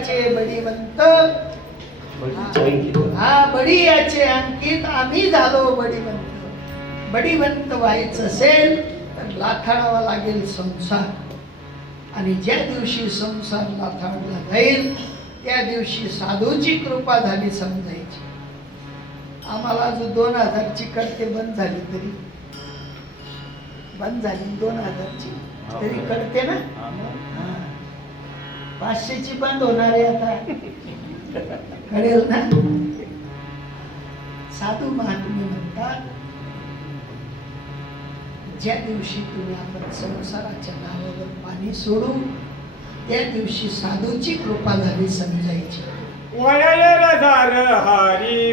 याचे बडीवंत हा बडी याचे अंकित आम्ही झालो बडीवंत बडीवंत व्हायचं असेल तर लाथाडावा लागेल संसार. आणि ज्या दिवशी संसार लाथाडला जाईल त्या दिवशी साधूची कृपा झाली समजायची. आम्हाला जो दोन हजारची कडते बंद झाली तरी. बंद झाली दोन हजारची. तरी कळते ना. पाचशेची बंद होणार आहे आता. कळेल ना? साधू महात्मे म्हणतात ज्या दिवशी तुम्ही आपण संसाराच्या नावावर पाणी सोडू त्या दिवशी साधूची कृपा झाली समजायची. हरी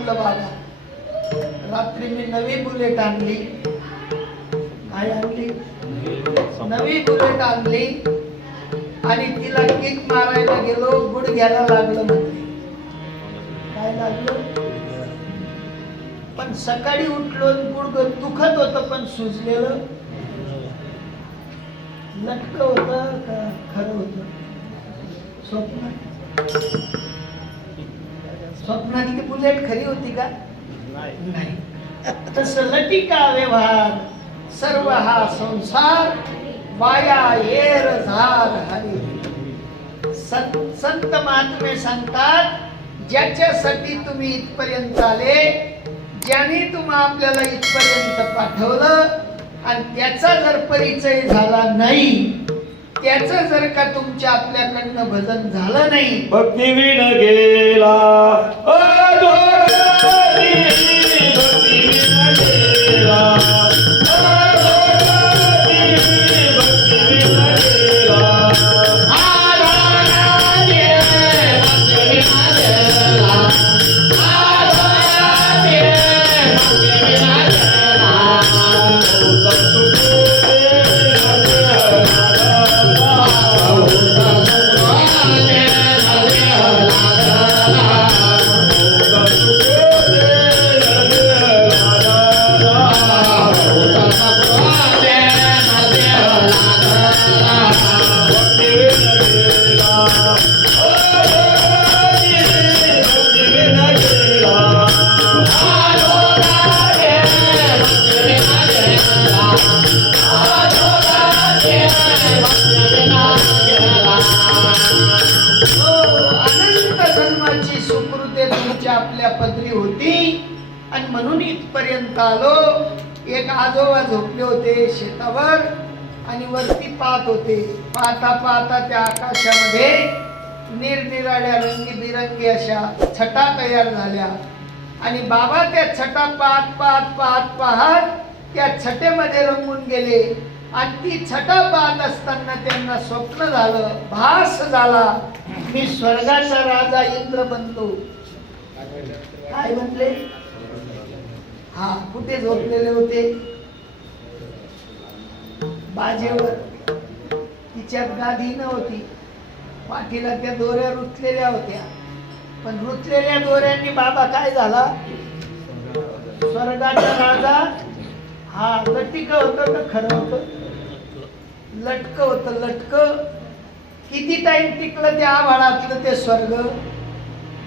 स्वप्न बाबा रात्री मी नवी बुलेट आणली. काय आणली? नवी बुलेट आणली. आणि तिला किक मारायला गेलो गुड घ्यायला लागलं म्हणते काय लागलं? पण सकाळी उठलो गुडग दुखत होतं पण सुजलेलं. लटक होत का खरं होत? स्वप्न? स्वप्नातली बुलेट खरी होती का? नाही. तसं लटिका व्यवहार? सर्व हा संसार माया येर झार हरी. संत संत महात्मे सांगतात ज्याच्यासाठी तुम्ही इथपर्यंत आले ज्याने तुम्हा आपल्याला इथपर्यंत पाठवलं आणि त्याचा जर परिचय झाला नाही त्याचं जर का तुमच्या आपल्याकडनं भजन झालं नाही भक्ती विण गेला. होते शेतावर आणि वरती पाहत होते. पाहता पाहता त्या आकाशामध्ये निरनिराळ्या रंगीबिरंगी अशा छटा तयार झाल्या. आणि बाबा त्या छटा पाहत पाहत पाहत पाहत त्या छटेमध्ये रंगून गेले. आणि ती छटा पाहत असताना त्यांना स्वप्न झालं भास झाला मी स्वर्गाचा राजा इंद्र बनतो काय म्हणले हा कुठे झोपलेले होते? बाजेवर. तिच्यात गादी नव्हती. पाठीला त्या दोऱ्या रुतलेल्या होत्या. पण रुतलेल्या दोऱ्यांनी बाबा काय झाला? स्वर्गाचा राजा हा लटिक होतं तर खरं होतं. लटक होतं लटक. किती टाइम टिकलं त्या आभाळातलं ते स्वर्ग?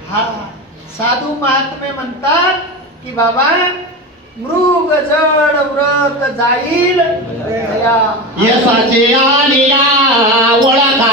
हा साधू महात्मे म्हणतात की बाबा मृग जड व्रत जाईल. या यसाचे आलिया ओळखा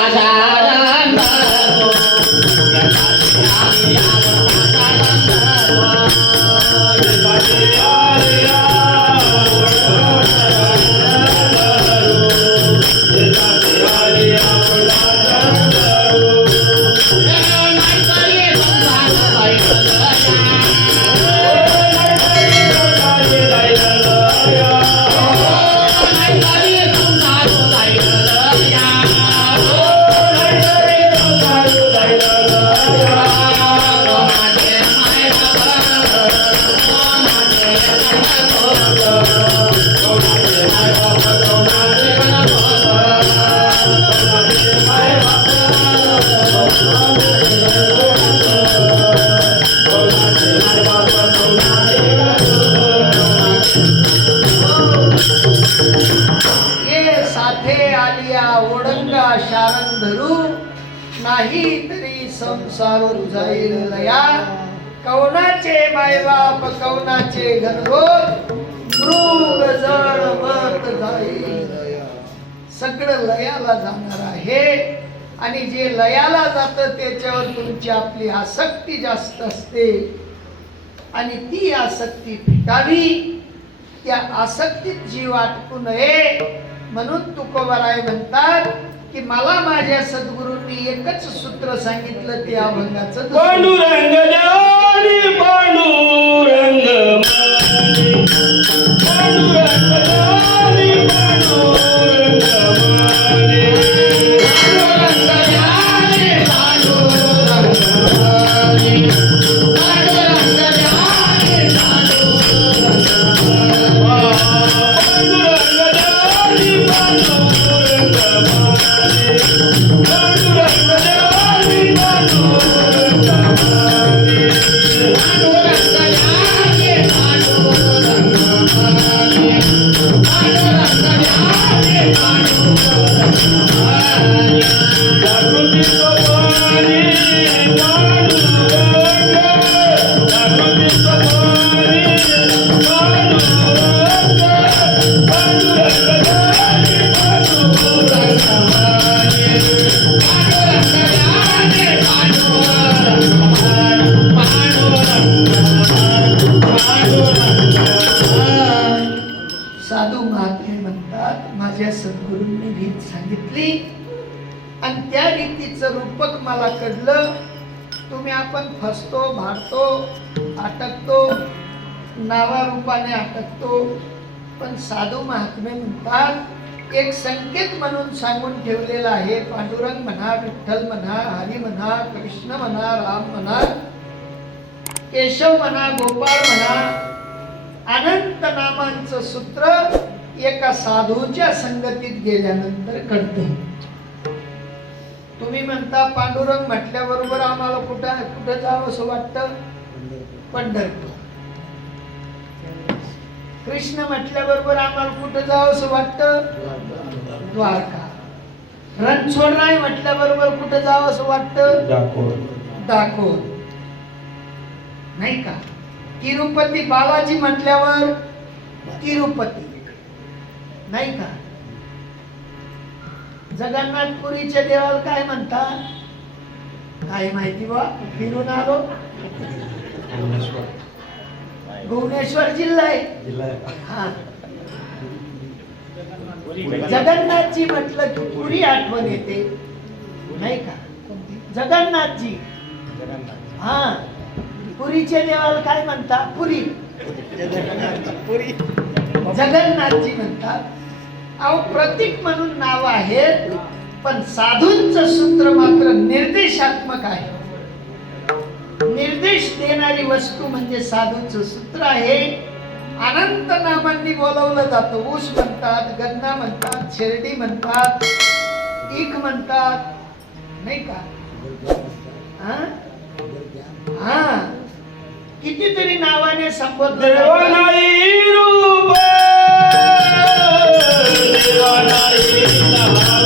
काहीतरी संसार रुजाईल लया कवनाचे मायबाप कवनाचे घररोज मृग जळ मत जाईल सगळं लयाला जाणार आहे. आणि जे लयाला जातं त्याच्यावर तुमची आपली आसक्ती जास्त असते. आणि ती आसक्ती फिटावी त्या आसक्तीत जीव अटकू नये. म्हणून तुकोबराय म्हणतात की मला माझ्या सद्गुरूंनी एकच सूत्र सांगितलं ते अभंगाचं दुसरं. पांडुरंग जानी पांडुरंग माने पांडुरंग पांडुरंग जागृती रूपक मला कळलं. तुम्ही आपण फसतो भारतो अटकतो नावारूपाने अटकतो. पण साधू महात्मे म्हणतात एक संकेत म्हणून सांगून ठेवलेला आहे. पांडुरंग म्हणा विठ्ठल म्हणा हरी म्हणा कृष्ण म्हणा राम म्हणा केशव म्हणा गोपाळ म्हणा अनंत नामांचं सूत्र एका साधूच्या संगतीत गेल्यानंतर कळतं तुम्ही म्हणता पांडुरंग म्हटल्याबरोबर आम्हाला कुठं कुठं जावं असं वाटतं? पंढरपूर. कृष्ण म्हटल्याबरोबर आम्हाला कुठं जावं असं वाटतं? द्वारका. रणछोड नाही म्हटल्याबरोबर कुठं जावं असं वाटतं? दाखव नाही का? तिरुपती बालाजी म्हटल्यावर तिरुपती. नाही का? जगन्नाथपुरीच्या देवाला काय म्हणतात काय माहिती बा फिरून आलो. भुवनेश्वर. जिल्हा आहे. हा. जगन्नाथजी म्हटलं की पुरी आठवण येते. नाही का? जगन्नाथजी. हा. पुरीच्या देवाला काय म्हणतात पुरी. जगन्नाथजी म्हणतात. अहो प्रतीक म्हणून नाव आहेत पण साधूंचं सूत्र मात्र निर्देशात्मक आहे. निर्देश देणारी वस्तू म्हणजे साधूचं सूत्र आहे. अनंत नामांनी बोलवलं जातं. ऊस म्हणतात गन्ना म्हणतात शेरडी म्हणतात ईख म्हणतात. नाही का? हा? हा. कितीतरी नावाने संबोधलं जातं. देवानाई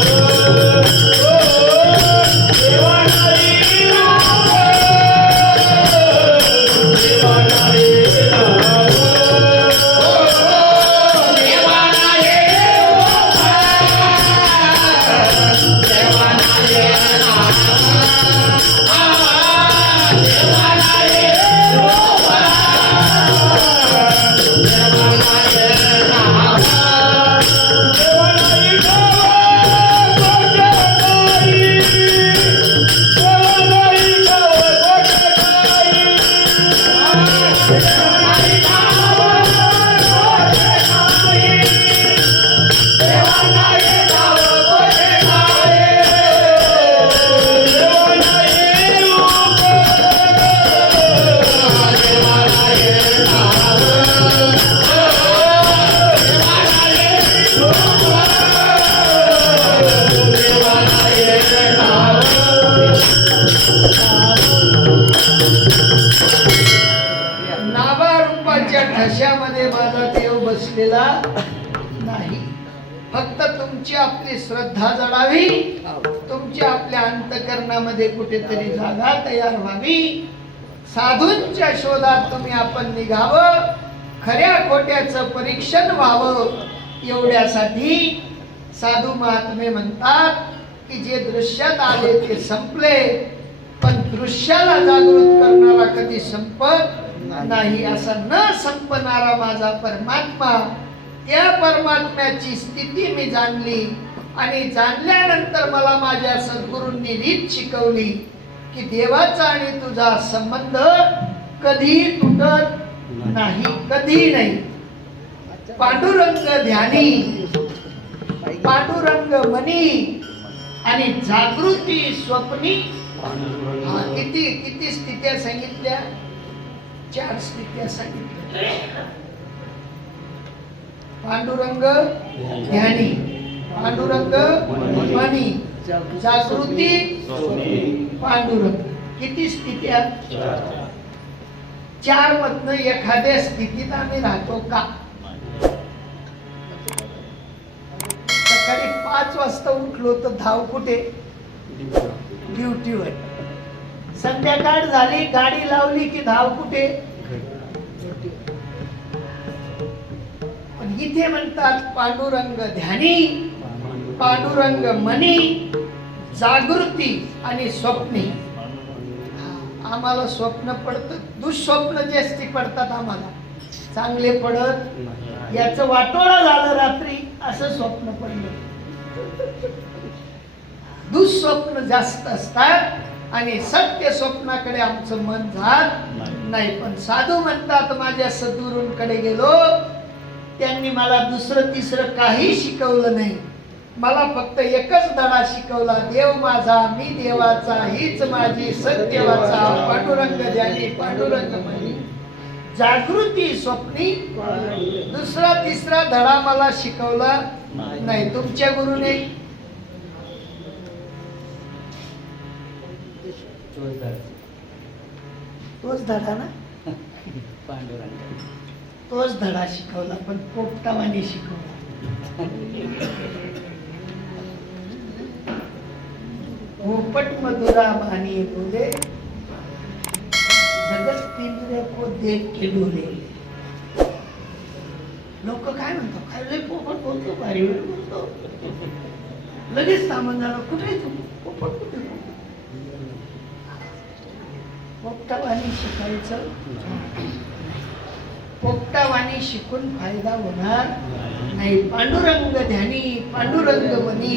मध्ये कुठेतरी जागा तयार व्हावी. साधूंच्या शोधात तुम्ही आपण निघावं. खऱ्या खोट्याचं परीक्षण व्हावं. एवढ्यासाठी साधू महात्मे म्हणतात की जे दृश्यात आले ते संपले. पण दृश्याला जागृत करणारा कधी संपत नाही असा न संपणारा माझा परमात्मा. त्या परमात्म्याची स्थिती मी जाणली. आणि जाणल्यानंतर मला माझ्या सद्गुरूंनी रीत शिकवली की देवाचा आणि तुझा संबंध कधी तुटत नाही कधी नाही. पांडुरंग ध्यानी पांडुरंग मनी आणि जागृती स्वप्नी. हा, किती किती स्थित्या सांगितल्या? चार स्थित्या सांगितल्या. पांडुरंग ध्यानी. पांडुरंग मनी जागृती पांडुरंग. किती स्थिती चार मधन एखाद्या स्थितीत आम्ही राहतो का? सकाळी पाच वाजता उठलो तर धाव कुठे? ड्युटीवर. संध्याकाळ झाली गाडी लावली की धाव कुठे? पण इथे म्हणतात पांडुरंग ध्यानी. पांडुरंग मनी जागृती आणि स्वप्ने. आम्हाला स्वप्न पडतं. दुःस्वप्न जास्ती पडतात आम्हाला. चांगले पडत याच वाटोळा झालं रात्री असं स्वप्न पडलं. दुःस्वप्न जास्त असतात आणि सत्य स्वप्नाकडे आमचं मन जात नाही. पण साधू म्हणतात माझ्या सदुरूंकडे गेलो त्यांनी मला दुसरं तिसरं काही शिकवलं नाही. मला फक्त एकच धडा शिकवला देव माझा मी देवाचा हीच माझी सत्यवाचा. पांडुरंग ध्यानी पांडुरंग म्हणी जागृती स्वप्नी. दुसरा तिसरा धडा मला शिकवला नाही. तुमच्या गुरुने. तोच धडा ना? तोच धडा शिकवला पण पोपटावाने शिकवला. पोपट मधुरा भानी बोले जगत पिंजरे को देख के डोले. लोक काय म्हणतात? काय लय पोपट बोलतो भारी वेळ बोलतो. लगेच सामान झालं कुठे तू? पोपट कुठे पोपटावानी शिकायचं? पोपटावानी शिकून फायदा होणार? नाही. पांडुरंग ध्यानी पांडुरंग मनी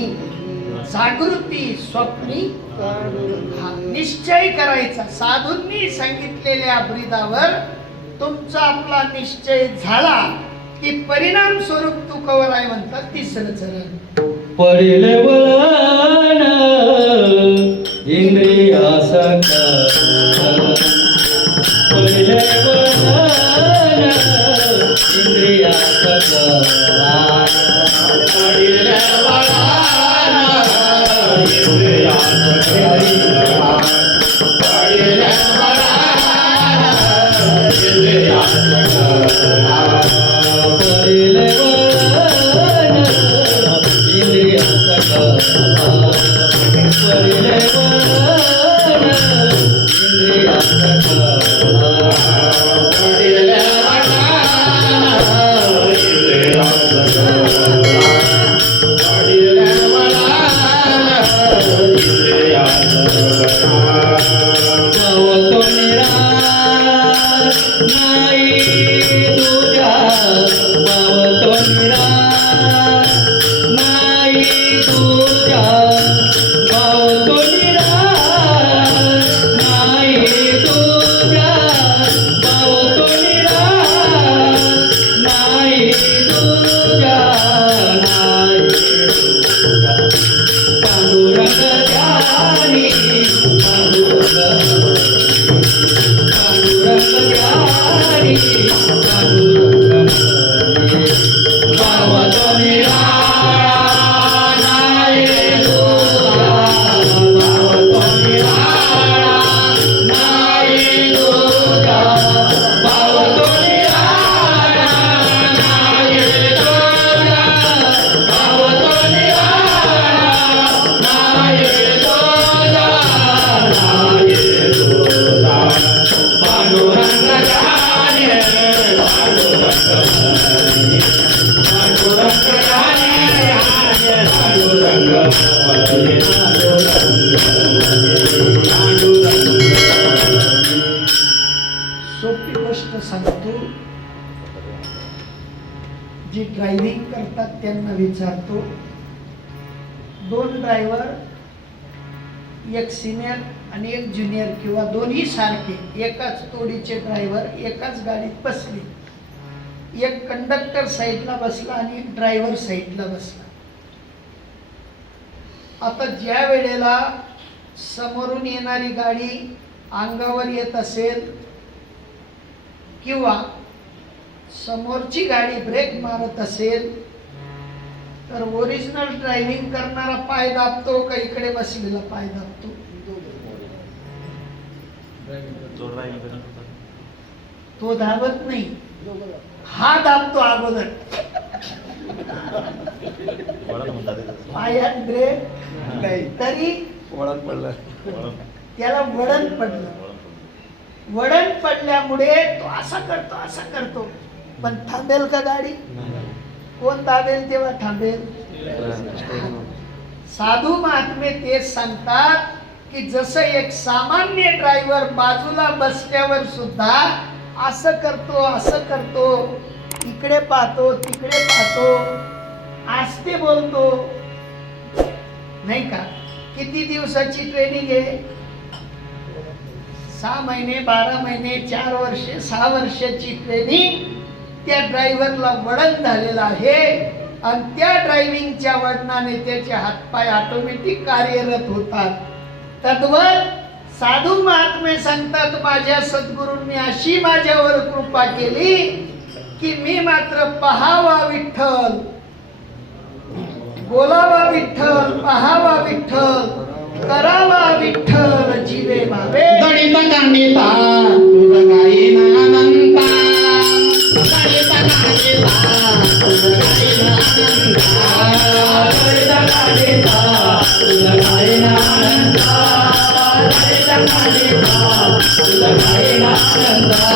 जागृती स्वप्नी हा निश्चय करायचा. साधूंनी सांगितलेल्या ब्रिदावर तुमचा आपला निश्चय झाला की परिणाम स्वरूप तू कवर आहे म्हणतात तिसरं चरण. पडिले इंद्रिया इंद्रियासक सोपी गोष्ट सांगतो. जी ड्रायव्हिंग करतात त्यांना विचारतो. दोन ड्रायव्हर एक सिनियर आणि एक ज्युनियर किंवा दोन्ही सारखे एकाच तोडीचे ड्रायव्हर एकाच गाडीत बसले. एक कंडक्टर साईडला बसला आणि एक ड्रायव्हर साईडला बसला. आता ज्या वेळेला समोरून येणारी गाडी अंगावर येत असेल किंवा समोरची गाडी ब्रेक मारत असेल तर ओरिजिनल ड्रायव्हिंग करणारा पाय दाबतो का इकडे बसलेला पाय दाबतो? तो दाबत नाही. हा दाबतो अगोदर. पायात ब्रेक नाही तरी वळण पडलं. त्याला वळण पडलं. वळण पडल्यामुळे तो असा करतो असा करतो. पण थांबेल का गाडी? कोण दाबेल तेव्हा थांबेल? साधू महात्मे तेच सांगतात की जसं एक सामान्य ड्रायव्हर बाजूला बसल्यावर सुद्धा असं करतो असं करतो इकडे पाहतो तिकडे पाहतो आस्ते बोलतो. नाही का? किती दिवसाची ट्रेनिंग आहे? सहा महिने बारा महिने चार वर्षे सहा वर्षाची ट्रेनिंग त्या ड्रायव्हरला वळण झालेलं आहे. आणि त्या ड्रायव्हिंगच्या वळणाने त्याचे हातपाय ऑटोमॅटिक कार्यरत होतात. तद्वत साधू महात्मे सांगतात माझ्या सद्गुरूंनी अशी माझ्यावर कृपा केली की मी मात्र पहावा विठ्ठल. बोलावा विठ्ठल पहावा विठ्ठल करावा विठ्ठल जीवे भावे दळित कांडिता तुझ गाई अनंता दळित कांडिता तुझ गाई अनंता दळित कांडिता तुझ गाई अनंता दळित कांडिता तुझ गाई अनंता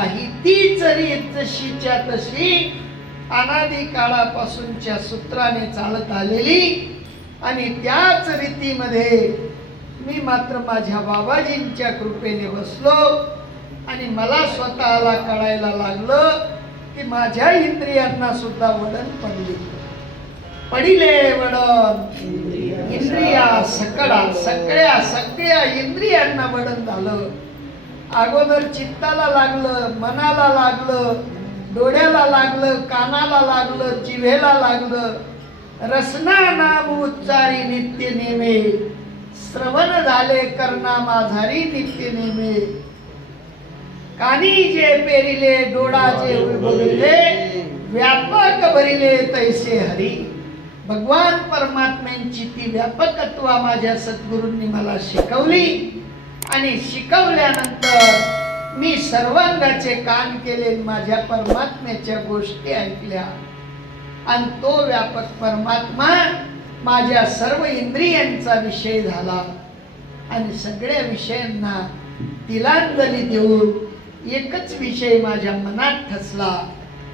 नाही. तीच रीत जशीच्या तशी अनादी काळापासूनच्या सूत्राने चालत आलेली आणि त्याच रीतीमध्ये मी मात्र माझ्या बाबाजींच्या कृपेने बसलो आणि मला स्वतःला कळायला लागलं की माझ्या इंद्रियांना सुद्धा वडन पडली. पडिले वडन इंद्रिया सकळा सगळ्या सगळ्या इंद्रियांना वडन झालं. अगोदर चित्ताला लागलं मनाला लागलं डोळ्याला लागलं कानाला लागलं जिव्हेला लागलं. रसना नाम उच्चारी नित्य नेमे. श्रवण झाले कर्णा माझारी नित्य नेमे. कानी जे पेरिले डोळा जे उभविले व्यापक भरिले तैसे हरी. भगवान परमात्म्यांची ती व्यापकत्वा माझ्या सद्गुरूंनी मला शिकवली. आणि शिकवल्यानंतर मी सर्वांगाचे कान केले माझ्या परमात्म्याच्या गोष्टी ऐकल्या. आणि तो व्यापक परमात्मा माझ्या सर्व इंद्रियांचा विषय झाला. आणि सगळ्या विषयांना तिलांजली देऊन एकच विषय माझ्या मनात ठसला.